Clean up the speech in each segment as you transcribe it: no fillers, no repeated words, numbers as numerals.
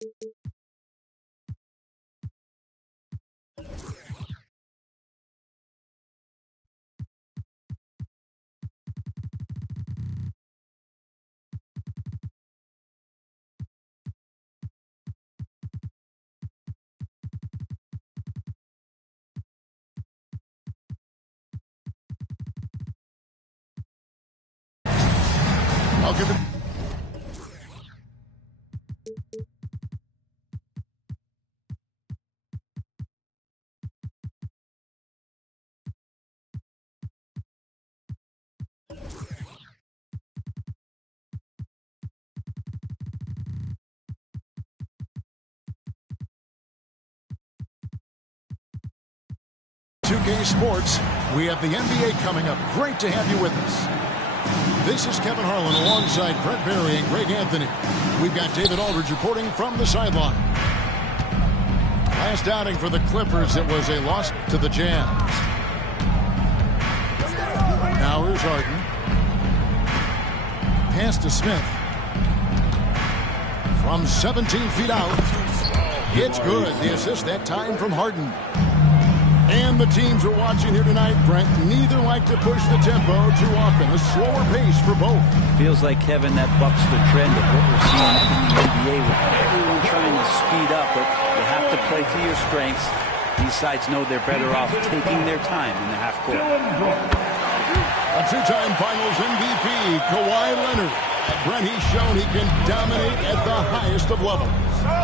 I'll give it. K Sports, we have the NBA coming up. Great to have you with us. This is Kevin Harlan alongside Brett Barry and Greg Anthony. We've got David Aldridge reporting from the sideline. Last outing for the Clippers, it was a loss to the Jazz. Now here's Harden. Pass to Smith. From 17 feet out. It's good. The assist that time from Harden. And the teams we're watching here tonight, Brent, neither like to push the tempo too often. A slower pace for both. Feels like, Kevin, that bucks the trend of what we're seeing in the NBA with everyone trying to speed up, but you have to play to your strengths. These sides know they're better off taking their time in the half court. A two-time Finals MVP, Kawhi Leonard. Brent, he's shown he can dominate at the highest of levels.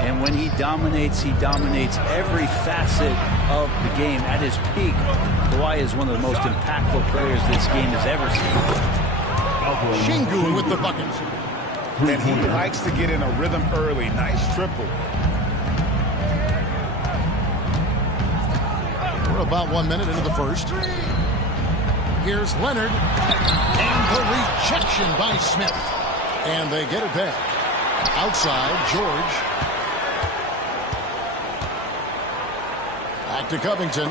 And when he dominates every facet of the game at his peak. Kawhi is one of the most impactful players this game has ever seen. Şengün with the bucket. And he likes to get in a rhythm early. Nice triple. We're about 1 minute into the first. Here's Leonard. And the rejection by Smith. And they get it back. Outside, George. Back to Covington.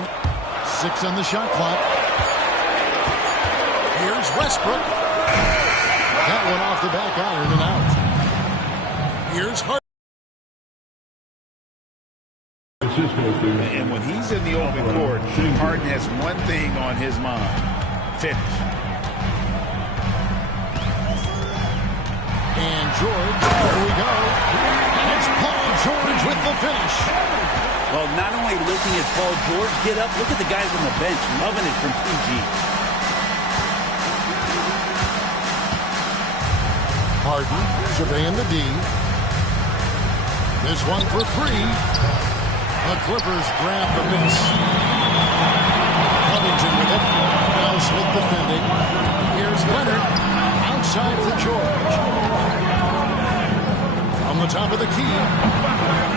6 on the shot clock. Here's Westbrook. That one off the back iron and out. Here's Harden. And when he's in the open court, Harden has one thing on his mind. Finish. And George, there we go. And it's Paul George with the finish. Well, not only looking at Paul George get up, look at the guys on the bench loving it from PG. Harden surveying the D. This one for 3. The Clippers grab the miss. Covington with it. Now Smith defending. Here's Leonard. Outside for George. From the top of the key.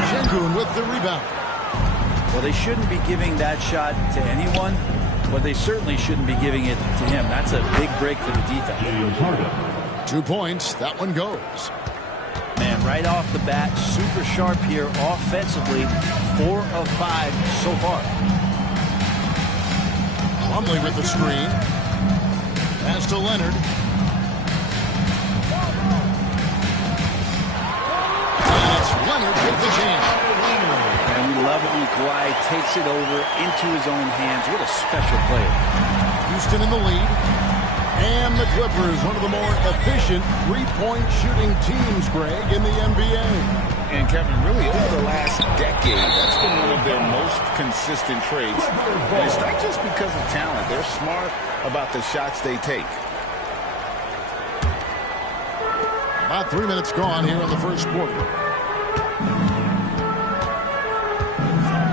Şengün with the rebound. Well, they shouldn't be giving that shot to anyone, but they certainly shouldn't be giving it to him. That's a big break for the defense. 2 points. That one goes. Man, right off the bat, super sharp here offensively. 4 of 5 so far. Plumlee with the screen. Pass to Leonard. And it's Leonard with the jam. And we love it when Kawhi takes it over into his own hands. What a special player. Houston in the lead. And the Clippers, one of the more efficient three-point shooting teams, Greg, in the NBA. And Kevin, really over the last decade, that's been one of their most consistent traits. And it's not just because of talent. They're smart about the shots they take. About 3 minutes gone here in the first quarter.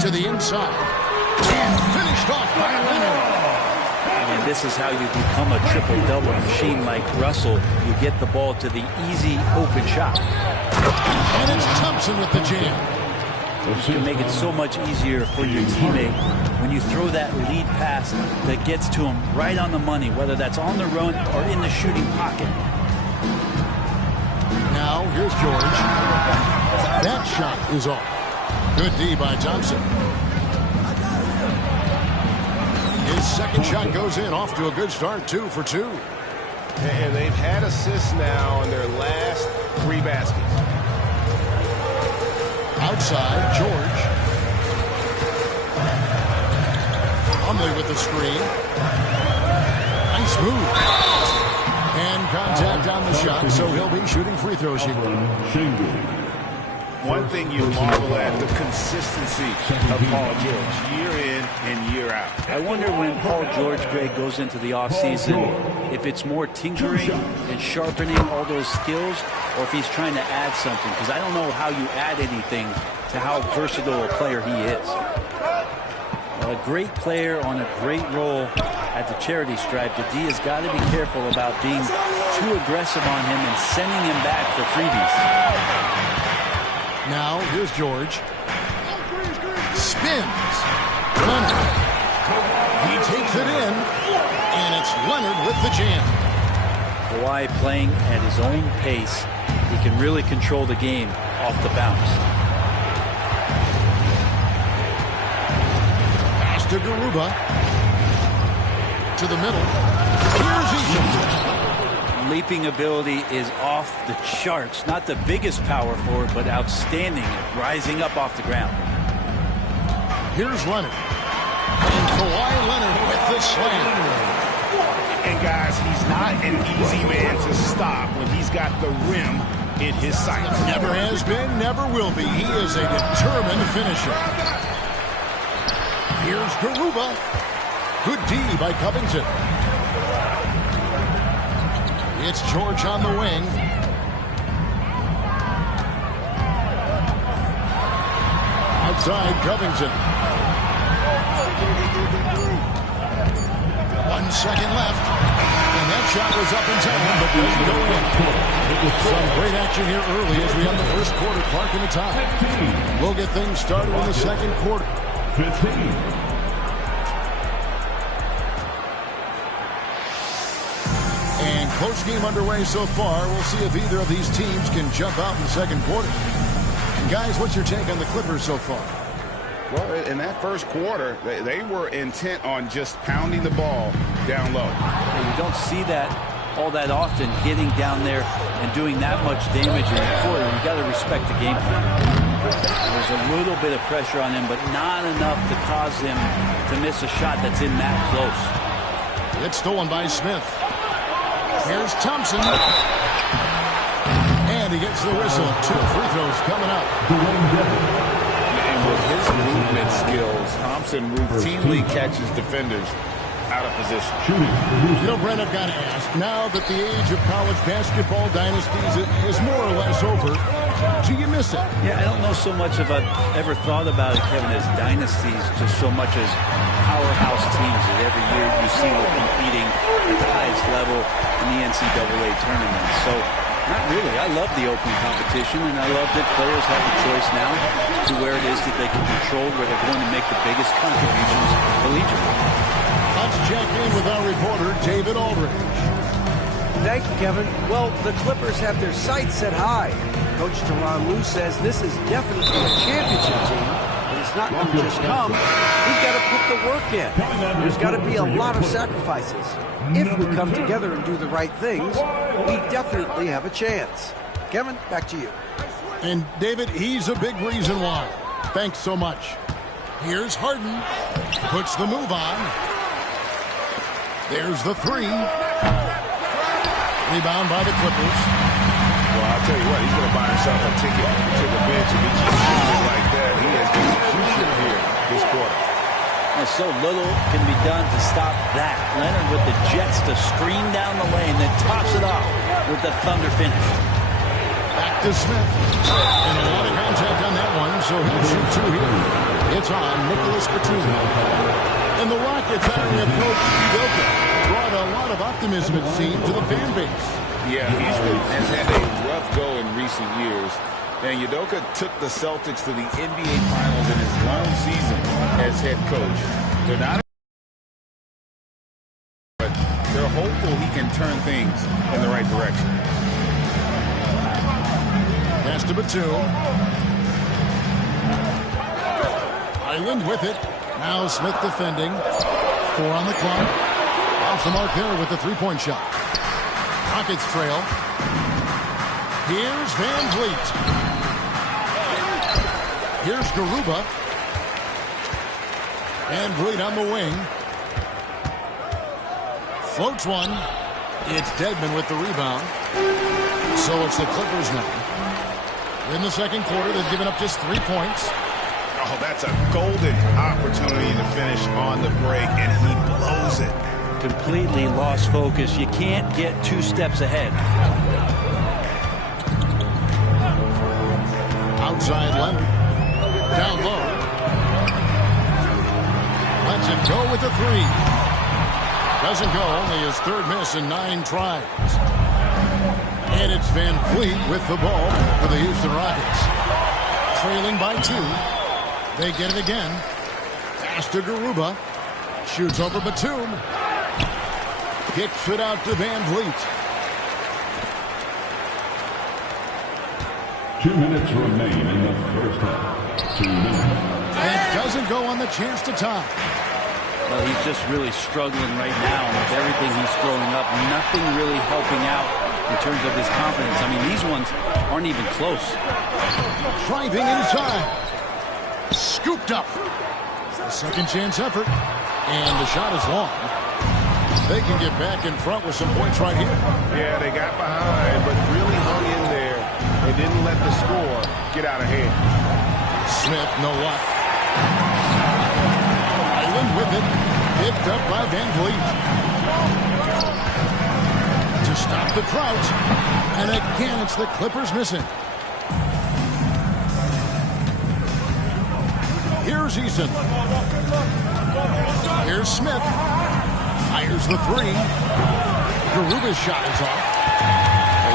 To the inside. And finished off by Leonard. And this is how you become a triple-double machine like Russell. You get the ball to the easy open shot. And it's Thompson with the jam. You can make it so much easier for your teammate when you throw that lead pass that gets to him right on the money, whether that's on the run or in the shooting pocket. Now, here's George. That shot is off. Good D by Thompson. His second shot goes in, off to a good start, 2 for 2. And they've had assists now in their last 3 baskets. Outside, George. Plumlee with the screen. Nice move. And contact on the shot, so he'll be shooting free throws here. One thing you marvel at, the consistency of Paul George, year in and year out. I wonder when Paul George, Greg, goes into the offseason, if it's more tinkering and sharpening all those skills, or if he's trying to add something, because I don't know how you add anything to how versatile a player he is. A great player on a great role at the charity stripe. The D has got to be careful about being too aggressive on him and sending him back for freebies. Now, here's George. Spins. Leonard. He takes it in, and it's Leonard with the jam. Kawhi playing at his own pace. He can really control the game off the bounce. Pass to Garuba. To the middle. Here's Eason. Leaping ability is off the charts. Not the biggest power forward, but outstanding, rising up off the ground. Here's Leonard. And Kawhi Leonard with the slam. And guys, he's not an easy man to stop when he's got the rim in his sights. Never has been, never will be. He is a determined finisher. Here's Garuba. Good D by Covington. It's George on the wing. Outside, Covington. 1 second left. And that shot was up in time, but doesn't go in. Some great action here early as we end the first quarter. Clark in the top. We'll get things started in the second quarter. 15. Close game underway so far. We'll see if either of these teams can jump out in the second quarter. And guys, what's your take on the Clippers so far? Well, in that first quarter, they were intent on just pounding the ball down low. You don't see that all that often, getting down there and doing that much damage in the quarter. You got to respect the game plan. There's a little bit of pressure on him, but not enough to cause him to miss a shot that's in that close. It's stolen by Smith. Here's Thompson. And he gets the whistle. 2 free throws coming up. And with his movement skills, Thompson routinely catches defenders out of position. You know, Brent, I've got to ask, now that the age of college basketball dynasties is more or less over, do you miss it? Yeah, I don't know so much if I've ever thought about it, Kevin, as dynasties, just so much as powerhouse teams that every year you see were competing at the highest level in the NCAA tournament. So, not really. I love the open competition, and I love that players have the choice now to where it is that they can control where they're going to make the biggest contributions collegiately. Let's check in with our reporter, David Aldridge. Thank you, Kevin. Well, the Clippers have their sights set high. Coach Tyronn Lue says this is definitely a championship team, but it's not going to just come. We've got to put the work in. There's got to be a lot of sacrifices. If we come together and do the right things, we definitely have a chance. Kevin, back to you. And David, he's a big reason why. Thanks so much. Here's Harden. Puts the move on. There's the 3. Rebound by the Clippers. Well, I'll tell you what, he's going to buy himself a ticket to the bench if he keeps shooting like that. He has been crucial here this quarter. And so little can be done to stop that. Leonard with the jets to screen down the lane, then tops it off with the thunder finish. Back to Smith. And a lot of contact on that one, so he'll shoot 2 here. It's on Nicholas Batum. And the Rockets hiring a coach, Udoka, brought a lot of optimism, it seemed, to the fan base. Yeah, has had a rough go in recent years. And Udoka took the Celtics to the NBA Finals in his lone season as head coach. They're not, but they're hopeful he can turn things in the right direction. Pass to Batum. Island with it. Now Smith defending. 4 on the clock. Off the mark there with the 3-point shot. Rockets trail. Here's Van Vliet. Here's Garuba. And Vliet on the wing. Floats one. It's Dedmon with the rebound. So it's the Clippers now. In the second quarter, they've given up just 3 points. Oh, that's a golden opportunity to finish on the break, and he blows it. Completely lost focus. You can't get 2 steps ahead. Outside Leonard. Down low. Lets him go with the 3. Doesn't go. Only his 3rd miss in 9 tries. And it's Van Vliet with the ball for the Houston Rockets. Trailing by 2. They get it again. Pass to Garuba. Shoots over Batum. Kicks it out to Van Vliet. 2 minutes remain in the first half. 2 minutes. And doesn't go on the chance to tie. Well, he's just really struggling right now with everything he's throwing up. Nothing really helping out in terms of his confidence. I mean, these ones aren't even close. Driving inside. Scooped up. Second chance effort. And the shot is long. They can get back in front with some points right here. Yeah, they got behind, but really hung in there. They didn't let the score get out of hand. Smith, no luck. Island with it. Picked up by Van Vliet. To stop the Trout. And again, it's the Clippers missing. Here's Eason. Here's Smith. Fires the 3. Garuba's shot is off.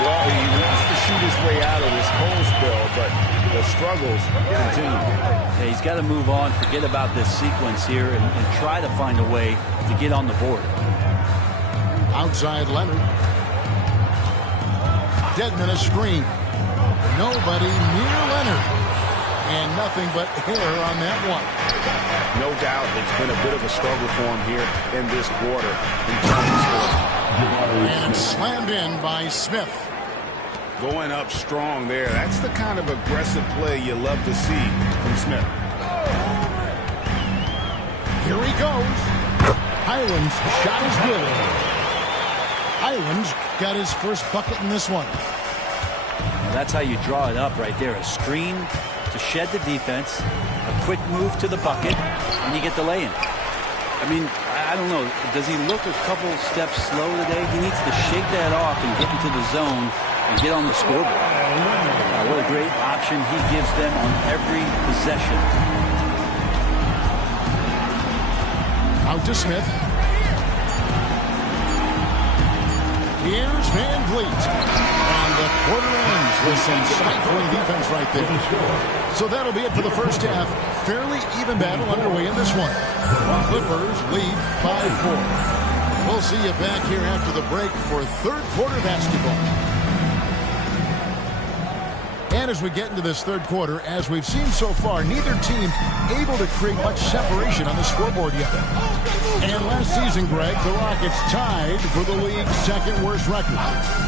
Well, he wants to shoot his way out of this cold spell, but the struggles continue. Yeah, he's got to move on, forget about this sequence here, and try to find a way to get on the board. Outside Leonard. Dedmon a screen. Nobody near Leonard. And nothing but air on that one. No doubt it's been a bit of a struggle for him here in this quarter in terms of scoring. And it's slammed in by Smith. Going up strong there. That's the kind of aggressive play you love to see from Smith. Here he goes. Highland's shot is good. Highland's got his first bucket in this one. Now that's how you draw it up right there. A screen to shed the defense, a quick move to the bucket, and you get the lay-in. I mean, I don't know. Does he look a couple steps slow today? He needs to shake that off and get into the zone and get on the scoreboard. What a great option he gives them on every possession. Out to Smith. Here's Van Vliet. And the quarter ends with some stifling defense right there. So that'll be it for the first half. Fairly even battle underway in this one. Clippers lead by 4. We'll see you back here after the break for third quarter basketball. And as we get into this third quarter, as we've seen so far, neither team able to create much separation on the scoreboard yet. And last season, Greg, the Rockets tied for the league's second worst record.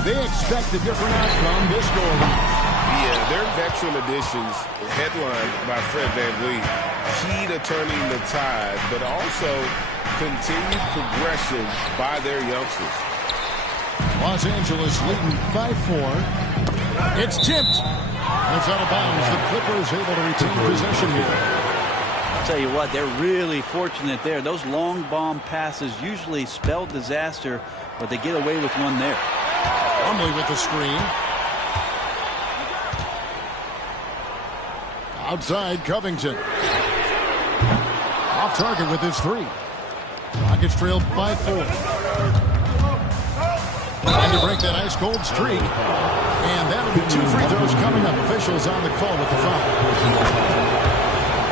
They expect a different outcome this go around. Yeah, their veteran additions, headlined by Fred VanVleet, key to turning the tide, but also continued progression by their youngsters. Los Angeles leading by 4. It's tipped. It's out of bounds. The Clippers able to retain possession here. I'll tell you what, they're really fortunate there. Those long bomb passes usually spell disaster, but they get away with one there. Plumlee with the screen. Outside Covington. Off target with his 3. Rockets trailed by 4. Trying to break that ice-cold streak. And that'll be 2 free throws coming up. Officials on the call with the foul.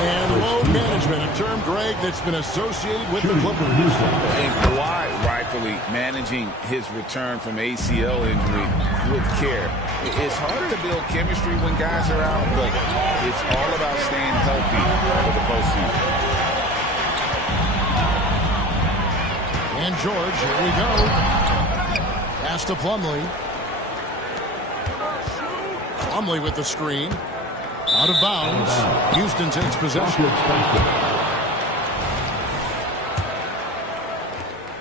And load management, a term, Greg, that's been associated with the Clippers. And Kawhi rightfully managing his return from ACL injury with care. It's harder to build chemistry when guys are out, but it's all about staying healthy for the postseason. And George, here we go. Pass to Plumlee. Plumlee with the screen. Out of bounds. Houston takes possession.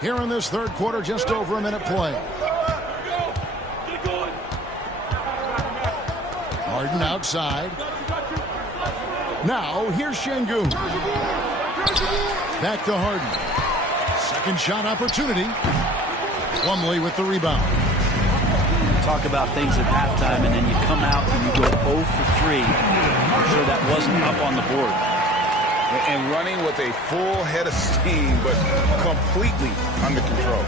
Here in this third quarter, just over a minute play. Harden outside. Now, here's Şengün. Back to Harden. Second shot opportunity. Plumlee with the rebound. Talk about things at halftime, and then you come out and you go 0 for 3. I'm sure that wasn't up on the board. And running with a full head of steam, but completely under control.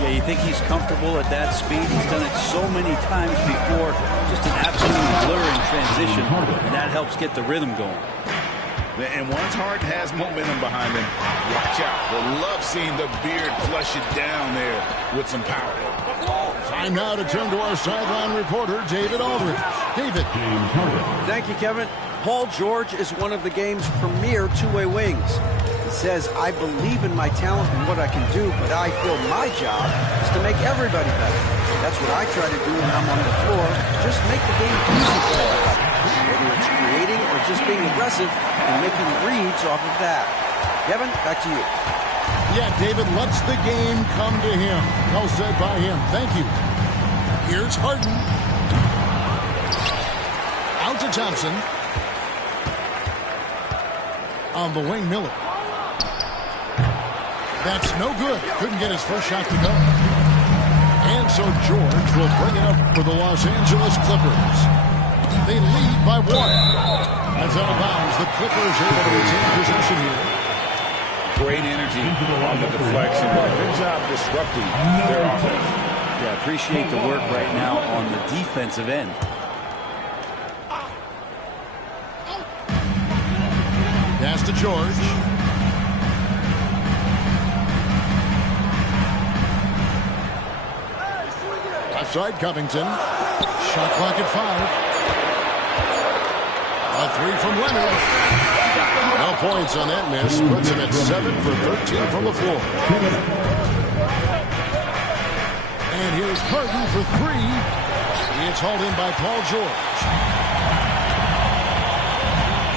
Yeah, you think he's comfortable at that speed. He's done it so many times before. Just an absolute blur in transition, and that helps get the rhythm going. And once Harden has momentum behind him, watch out. They love seeing the beard flush it down there with some power. Time now to turn to our sideline reporter, David Aldridge. David. Thank you, Kevin. Paul George is one of the game's premier two-way wings. He says, I believe in my talent and what I can do, but I feel my job is to make everybody better. That's what I try to do when I'm on the floor. Just make the game easy for everybody. Whether it's creating or just being aggressive and making reads off of that. Kevin, back to you. Yeah, David lets the game come to him. Well said by him. Thank you. Here's Harden. Out to Thompson. On the wing, Miller. That's no good. Couldn't get his first shot to go. And so George will bring it up for the Los Angeles Clippers. They lead by 1. That's out of bounds. The Clippers able to retain possession here. Great energy on the deflection. Good job disrupting their offense. Yeah, appreciate the work right now on the defensive end. Pass to George. Left side, Covington. Shot clock at 5. A 3 from Leonard. No points on that miss. Puts him at 7 for 13 from the floor. And here's Harden for 3. It's hauled in by Paul George.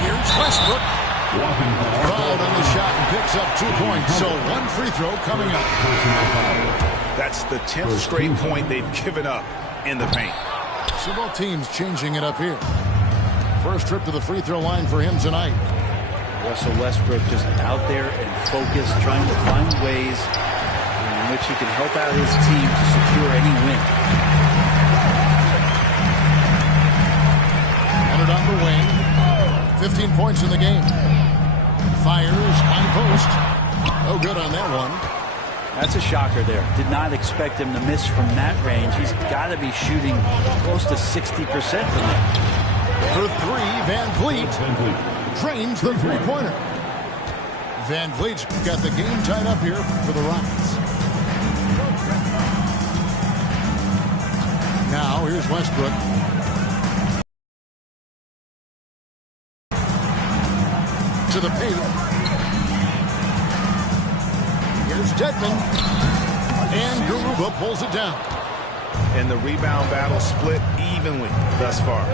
Here's Westbrook. Fouled on the shot and picks up 2 points. So 1 free throw coming up. That's the 10th straight point they've given up in the paint. So both teams changing it up here. First trip to the free throw line for him tonight. Russell Westbrook just out there and focused, trying to find ways in which he can help out his team to secure any win. Leonard on the wing. 15 points in the game. Fires, high post. No good on that one. That's a shocker there. Did not expect him to miss from that range. He's got to be shooting close to 60% from there. For 3, Van Vliet drains the three-pointer. Van Vliet's got the game tied up here for the Rockets. Now here's Westbrook. To the paint. Here's Dedmon. And Garuba pulls it down. And the rebound battle split evenly thus far.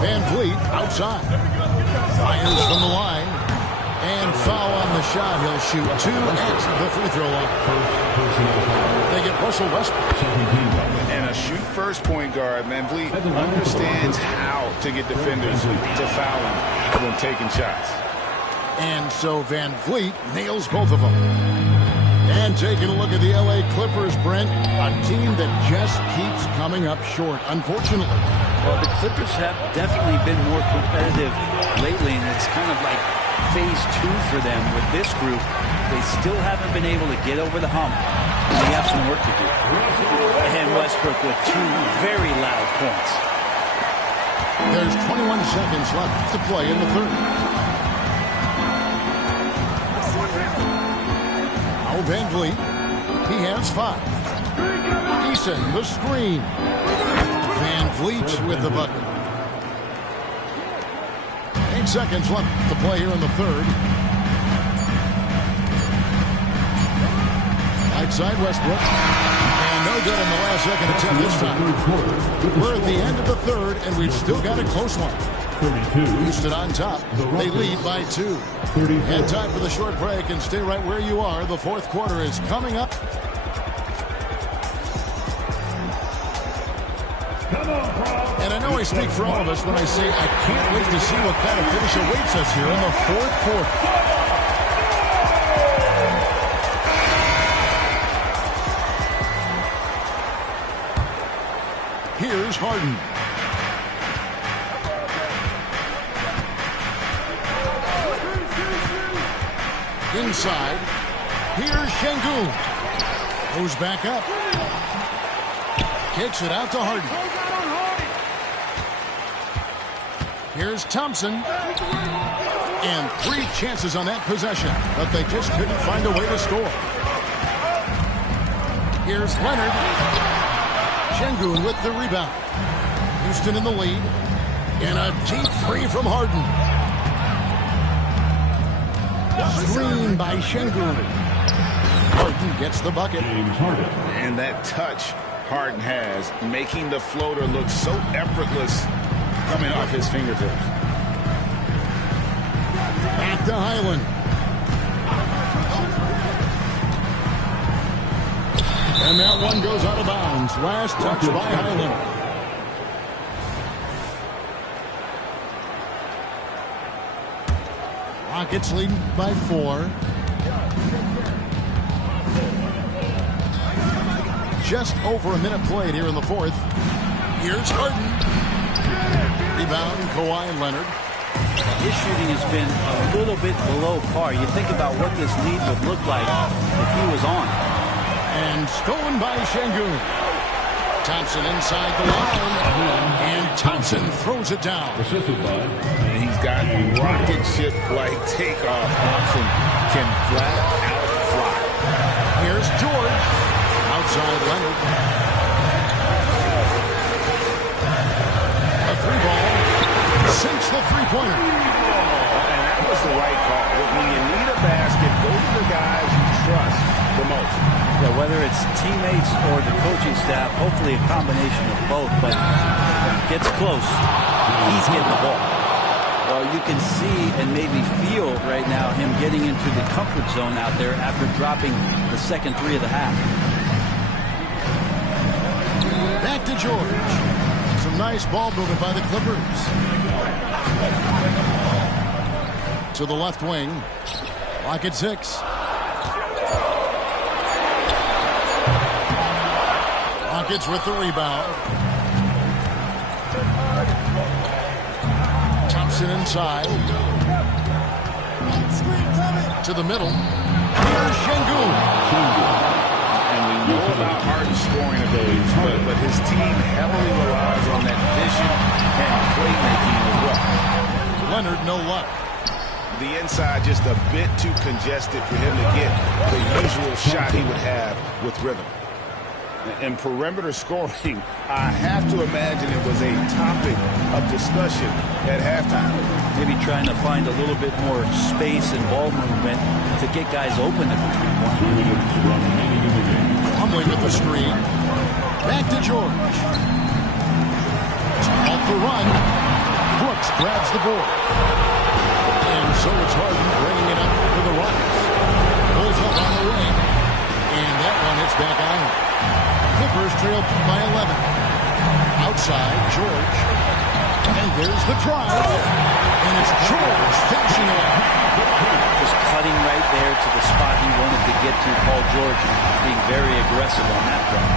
Van Vliet outside. Fires from the line. And foul on the shot. He'll shoot 2 at the free throw line. They get Russell Westbrook. And a shoot-first point guard, Van Vliet understands how to get defenders to foul him when taking shots. And so Van Vliet nails both of them. And taking a look at the LA Clippers, Brent, a team that just keeps coming up short, unfortunately. Well, the Clippers have definitely been more competitive lately, and it's kind of like phase 2 for them with this group. They still haven't been able to get over the hump. They have some work to do. And Westbrook with 2 very loud points. There's 21 seconds left to play in the third. Now Van Vliet, he has 5. Eason, the screen. Van Vliet with the bucket. 8 seconds left to play here in the third. Outside Westbrook. And no No good in the last second attempt this time. We're at the end of the third, and we've still got a close one. 32. Houston on top. They lead by 2. And time for the short break, and stay right where you are. The fourth quarter is coming up. And I know I speak for all of us when I say I can't wait to see what kind of finish awaits us here in the fourth quarter. Here's Harden. Inside. Here's Şengün. Goes back up. Kicks it out to Harden. Here's Thompson. And 3 chances on that possession, but they just couldn't find a way to score. Here's Leonard. Şengün with the rebound. Houston in the lead. And a deep three from Harden. Screen by Şengün. Harden gets the bucket. And that touch Harden has, making the floater look so effortless coming off his fingertips. Back to Highland. And that one goes out of bounds. Last touch by Highland. Rockets leading by 4. Just over a minute played here in the fourth. Here's Harden. Rebound, Kawhi Leonard. His shooting has been a little bit below par. You think about what this lead would look like if he was on. And stolen by Şengün. Thompson inside the line. And Thompson throws it down. Assisted by. And he's got rocket ship-like takeoff. Thompson can flat out fly. Here's George. Outside Leonard. A 3-ball. Sinks the three-pointer. And that was the right call. When you need a basket, go to the guys you trust the most. Yeah, whether it's teammates or the coaching staff, hopefully a combination of both, but gets close, he's getting the ball. Well, you can see and maybe feel right now him getting into the comfort zone out there after dropping the second 3 of the half. Back to George. Some nice ball movement by the Clippers. To the left wing. Lock at 6. Rockets with the rebound. Thompson inside. To the middle. Here's Şengün. And we know about Harden's scoring abilities, but his team heavily relies on that vision and playmaking as well. Leonard, no luck. The inside just a bit too congested for him to get the usual shot he would have with rhythm. And perimeter scoring, I have to imagine it was a topic of discussion at halftime. Maybe trying to find a little bit more space and ball movement to get guys open at the three-point. Plumlee with the screen. Back to George. Off the run. Brooks grabs the board. And so it's Harden bringing it up for the Rockets. Pulls up on the wing. And that one hits back out. Clippers trail by 11. Outside, George. And there's the drive. And it's George finishing it off. Just cutting right there to the spot he wanted to get to. Paul George being very aggressive on that drive.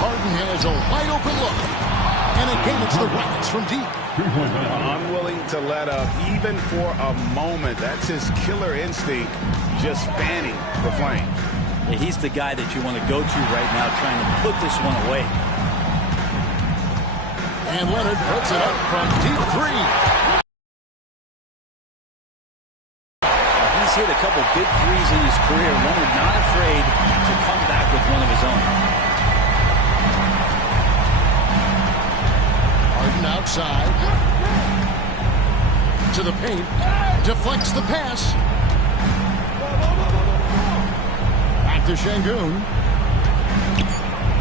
Harden has a wide open look. And again, it's the Rockets from deep. Unwilling to let up even for a moment. That's his killer instinct, just fanning the flame. Yeah, he's the guy that you want to go to right now, trying to put this one away. And Leonard puts it up from deep 3. He's hit a couple big threes in his career. Leonard not afraid to come back with one of his own. Harden outside. To the paint. Deflects the pass. Back Back to Şengün.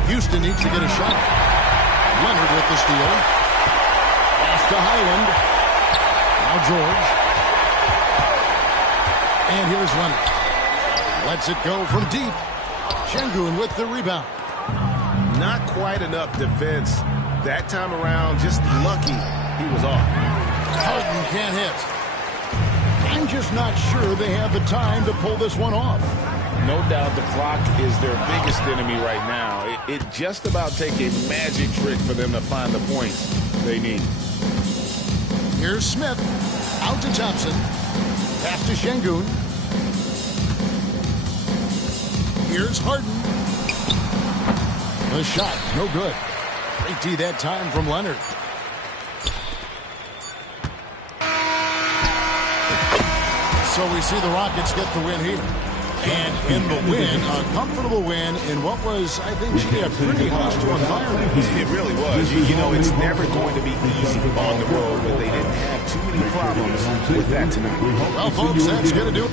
Houston needs to get a shot. Leonard with the steal. Pass to Highland. Now George. And here's Leonard. Lets it go from deep. Şengün with the rebound. Not quite enough defense that time around. Just lucky he was off. Harden can't hit. I'm just not sure they have the time to pull this one off. No doubt the clock is their biggest enemy right now. It just about takes a magic trick for them to find the points they need. Here's Smith. Out to Thompson. Pass to Şengün. Here's Harden. The shot, no good. Great D that time from Leonard. So we see the Rockets get the win here. And in the win, a comfortable win in what was, I think, a pretty hostile environment. It really was. You know, it's never going to be easy on the road, but they didn't have too many problems with that tonight. Well, folks, that's going to do it.